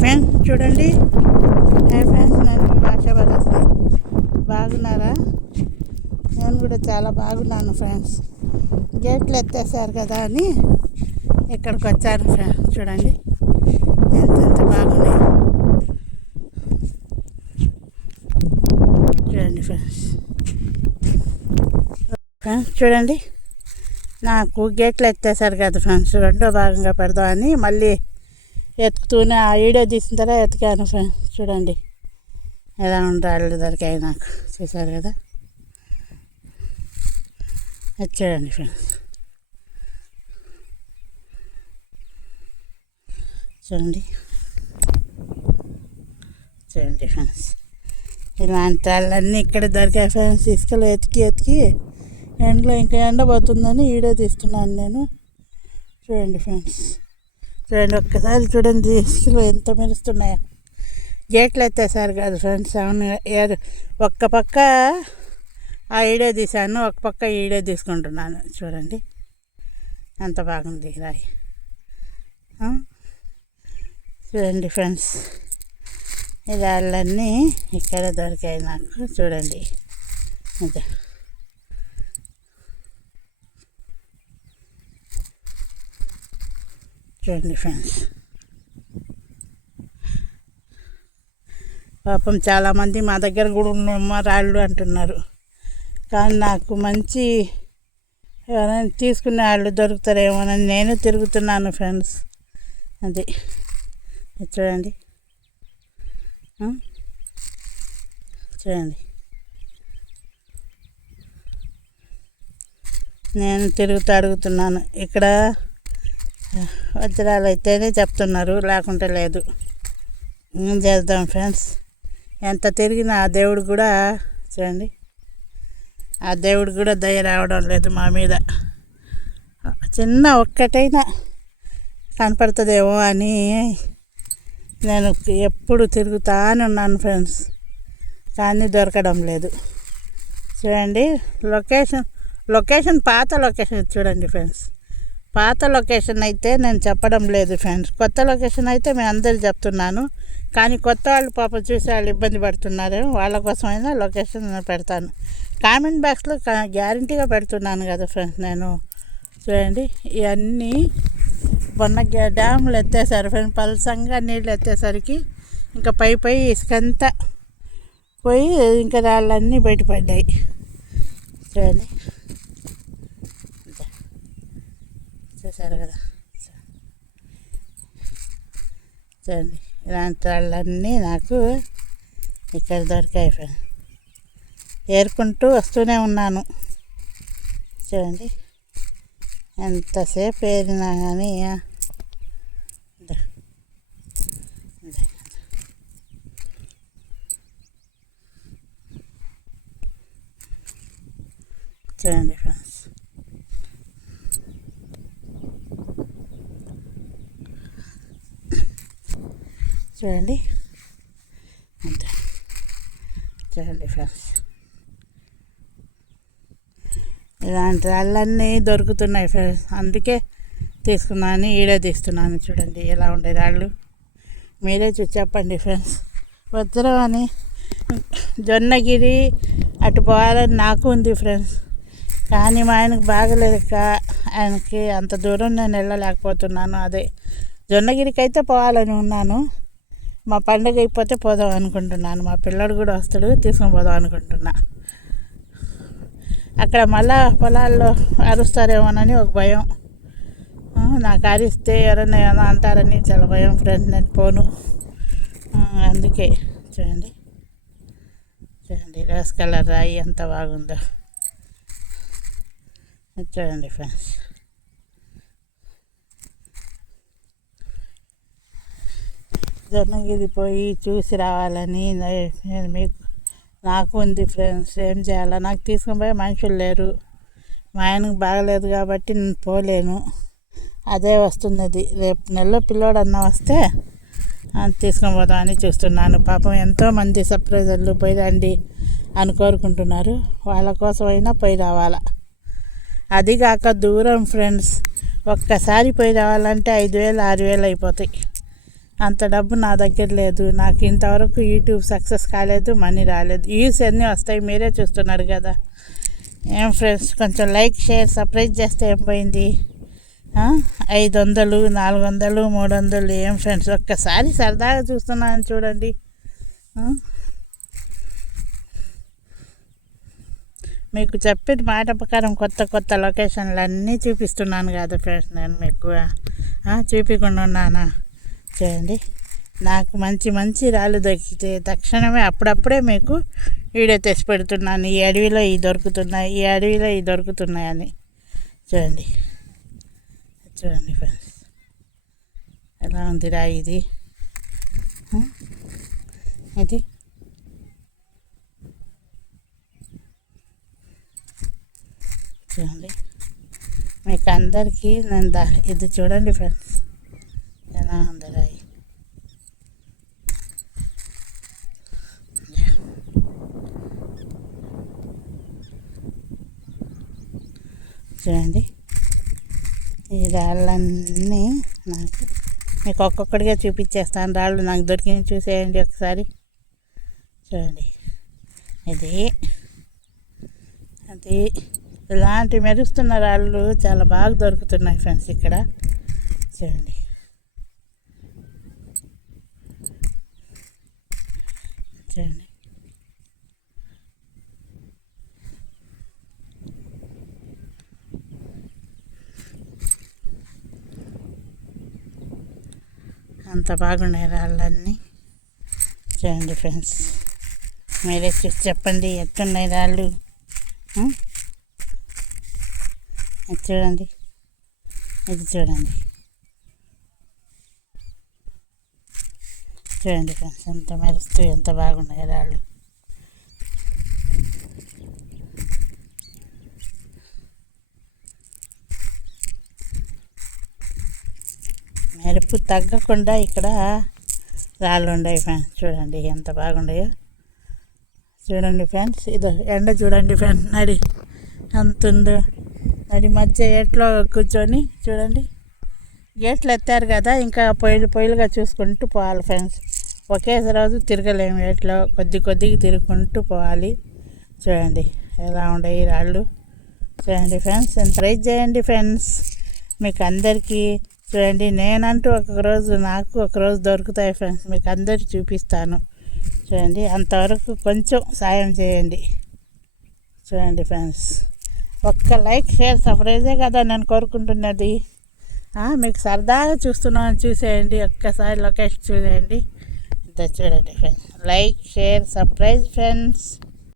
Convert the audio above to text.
Friends చూడండి. Hi friends నేను భాష బాగున్నారా? నేను కూడా చాలా బాగున్నాను ఫ్రెండ్స్. గేట్లు ఎత్తేసారు కదా అని ఇక్కడికి వచ్చాను ఫ్రెండ్స్ చూడండి. ఎంత ఎంత బాగున్నాయి. చూడండి ఫ్రెండ్స్. ఫ్రెండ్స్ చూడండి. నాకు గేట్లు ఎత్తేసారు కదా ఫ్రెండ్స్ రెండో భాగంగా పెడదామని మళ్ళీ ఎత్తుకుతూనే ఆ వీడియో తీసిన తర్వాత ఎతికాను ఫ్రెండ్స్. చూడండి. ఎలా ఉండాలి దొరికాయి నాకు. చూసారు కదా? అది చూడండి ఫ్రెండ్స్. చూడండి. చూడండి ఫ్రెండ్స్. ఇలాంటి వాళ్ళన్నీ ఇక్కడ దొరికాయి ఫ్రెండ్స్. ఇసుకలు ఎతికి ఎతికి ఎండలో ఇంకా ఎండ పోతుందని వీడియో తీస్తున్నాను నేను. చూడండి ఫ్రెండ్స్. ఫ్రెండ్ ఒక్కసారి చూడండి. ఇసుకలు ఎంత మెరుస్తున్నాయో. గేట్లు ఎత్తేసారు కాదు ఫ్రెండ్స్. అవును ఏదో ఒక్క పక్క ఆ వీడియో తీశాను ఒక పక్క ఈ వీడియో తీసుకుంటున్నాను. చూడండి. ఎంత బాగుంది రాయి. చూడండి ఫ్రెండ్స్. ఈ రాళ్ళన్నీ ఇక్కడ దొరికాయి నాకు. చూడండి. ఇదే. చూడండి ఫ్రెండ్స్. పాపం చాలామంది మా దగ్గర కూడా ఉన్నమ్మా రాళ్ళు అంటున్నారు. కానీ నాకు మంచి ఎవరైనా తీసుకునే వాళ్ళు దొరుకుతారేమోనని నేను తిరుగుతున్నాను ఫ్రెండ్స్. అది. చూడండి. చూడండి. నేను తిరుగుతూ అడుగుతున్నాను. ఇక్కడ వజ్రాలు అయితేనే చెప్తున్నారు లేకుంటే లేదు. ఏం చేద్దాం ఫ్రెండ్స్? ఎంత తిరిగినా ఆ దేవుడు కూడా చూడండి ఆ దేవుడు కూడా దయ రావడం లేదు మా మీద. చిన్న ఒక్కటైనా కనపడుతుందేమో అని నేను ఎప్పుడు తిరుగుతానే ఉన్నాను ఫ్రెండ్స్. కానీ దొరకడం లేదు. చూడండి లొకేషన్ లొకేషన్ పాత లొకేషన్ చూడండి ఫ్రెండ్స్. పాత లొకేషన్ అయితే నేను చెప్పడం లేదు ఫ్రెండ్స్. కొత్త లొకేషన్ అయితే మేము అందరు చెప్తున్నాను. కానీ కొత్త వాళ్ళు పాప చూసి వాళ్ళు ఇబ్బంది పడుతున్నారు వాళ్ళ కోసమైనా లొకేషన్ నేను పెడతాను. కామెంట్ బాక్స్లో గ్యారంటీగా పెడుతున్నాను కదా ఫ్రెండ్స్ నేను. చూడండి ఇవన్నీ మొన్న డ్యాములు ఎత్తేసారు ఫ్రెండ్స్. పలసంగా నీళ్ళు ఎత్తేసరికి ఇంకా పై పై ఇసుకంతా పోయి ఇంకా రాళ్ళన్నీ బయటపడ్డాయి. చూడండి. చూసారు కదా. చూడండి ఇలాంటి వాళ్ళన్నీ నాకు ఇక్కడ దొరికాయి ఫ్రెండ్. ఏరుకుంటూ వస్తూనే ఉన్నాను. చూడండి ఎంతసేపు ఏరినా కానీ చూడండి ఫ్రెండ్. చూడండి. అంతే. చూడండి ఫ్రెండ్స్. ఇలాంటి రాళ్ళన్నీ దొరుకుతున్నాయి ఫ్రెండ్స్. అందుకే తీసుకున్నాను ఈడే తీస్తున్నాను చూడండి ఎలా ఉండే రాళ్ళు. మీరే చూసి చెప్పండి ఫ్రెండ్స్. వజ్రం అని జొన్నగిరి అటు పోవాలని నాకు ఉంది ఫ్రెండ్స్. కానీ మా ఆయనకు బాగలేక ఆయనకి అంత దూరం నేను వెళ్ళలేకపోతున్నాను. అదే జొన్నగిరికి అయితే పోవాలని ఉన్నాను. మా పండుగ అయిపోతే పోదాం అనుకుంటున్నాను. మా పిల్లడు కూడా వస్తాడు తీసుకొని పోదాం అనుకుంటున్నా. అక్కడ మళ్ళా పొలాల్లో అరుస్తారేమోనని ఒక భయం. నాకు అరిస్తే ఎవరైనా ఏమైనా అంటారని చాలా భయం ఫ్రెండ్స్ నేను పోను. అందుకే చూడండి. చూడండి రోస్ కలర్ రాయి ఎంత బాగుందో. చూడండి ఫ్రెండ్స్ జొన్నగిరి పోయి చూసి రావాలని నేను మీకు నాకు ఉంది ఫ్రెండ్స్ ఏం చేయాలా? నాకు తీసుకొని పోయే మనుషులు లేరు. మా ఆయనకు బాగలేదు కాబట్టి నేను పోలేను. అదే వస్తున్నది. రేపు నెలలో పిల్లోడు అన్న వస్తే తీసుకొని పోదామని చూస్తున్నాను. పాపం ఎంతోమంది సర్ప్రైజర్లు పోయి రండి అని కోరుకుంటున్నారు. వాళ్ళ కోసమైనా పోయి రావాలా? అది కాక దూరం ఫ్రెండ్స్ ఒక్కసారి పోయి రావాలంటే ఐదు వేలు ఆరు వేలు అయిపోతాయి. అంత డబ్బు నా దగ్గర లేదు. నాకు ఇంతవరకు యూట్యూబ్ సక్సెస్ కాలేదు మనీ రాలేదు. వ్యూస్ అన్నీ వస్తాయి మీరే చూస్తున్నారు కదా. ఏం ఫ్రెండ్స్ కొంచెం లైక్ షేర్ సర్ప్రైజ్ చేస్తే ఏం పోయింది? ఐదు వందలు నాలుగు వందలు మూడు వందలు ఏం ఫ్రెండ్స్ ఒక్కసారి సరదాగా చూస్తున్నాను చూడండి. మీకు చెప్పిన మాట ప్రకారం కొత్త కొత్త లొకేషన్లు అన్నీ చూపిస్తున్నాను కదా ఫ్రెండ్స్ నేను మీకు చూపించకుండా ఉన్నానా? చూడండి నాకు మంచి మంచి రాళ్ళు దొరికితే తక్షణమే అప్పుడప్పుడే మీకు వీడియో తెచ్చి పెడుతున్నాను. ఈ అడవిలో ఇవి దొరుకుతున్నాయి ఈ అడవిలో ఇవి దొరుకుతున్నాయని చూడండి. చూడండి ఫ్రెండ్స్ ఎలా ఉంది రా ఇది? ఇది? చూడండి. మీకు అందరికీ నేను దా ఇది చూడండి ఫ్రెండ్స్ ఎలా ఉంది రాయి చూడండి. ఈ రాళ్ళన్నీ నాకు మీకు ఒక్కొక్కటిగా చూపించేస్తాను. రాళ్ళు నాకు దొరికినవి చూసేయండి ఒకసారి. చూడండి. ఇది అది. ఇలాంటి మెరుస్తున్న రాళ్ళు చాలా బాగా దొరుకుతున్నాయి ఫ్రెండ్స్ ఇక్కడ. చూడండి చూడండి అంత బాగున్నాయి రాళ్ళన్నీ చూడండి ఫ్రెండ్స్ మీరే చూసి చెప్పండి ఎట్టున్నాయి రాళ్ళు. చూడండి ఇది చూడండి. చూడండి ఫ్రెండ్స్ ఎంత మెరుస్తూ ఎంత బాగున్నాయి రాళ్ళు. మెరుపు తగ్గకుండా ఇక్కడ రాళ్ళు ఉన్నాయి ఫ్రెండ్స్ చూడండి ఎంత బాగున్నాయో చూడండి ఫ్రెండ్స్ ఇదో ఎండ చూడండి ఫ్రెండ్స్ నడి. ఎంత ఉందో. నడి మధ్య ఎట్లో కూర్చొని చూడండి. గేట్లు ఎత్తారు కదా ఇంకా పొయ్యిలు పొయ్యిలుగా చూసుకుంటూ పోవాలి ఫ్రెండ్స్. ఒకే రోజు తిరగలేము ఎట్లో కొద్ది కొద్దిగా తిరుగుకుంటూ పోవాలి. చూడండి ఎలా ఉన్నాయి రాళ్ళు. చూడండి ఫ్రెండ్స్ ట్రై చేయండి ఫ్రెండ్స్. మీకు అందరికీ చూడండి నేనంటూ ఒకరోజు నాకు ఒక రోజు దొరుకుతాయి ఫ్రెండ్స్ మీకు అందరికి చూపిస్తాను. చూడండి అంతవరకు కొంచెం సాయం చేయండి. చూడండి ఫ్రెండ్స్ ఒక్క లైక్ షేర్ సర్ప్రైజే కదా నేను కోరుకుంటున్నది. మీకు సరదాగా చూస్తున్నాను చూసేయండి. ఒక్కసారి లొకేషన్ చూసేయండి. ఇంత చూడండి friends like share surprise friends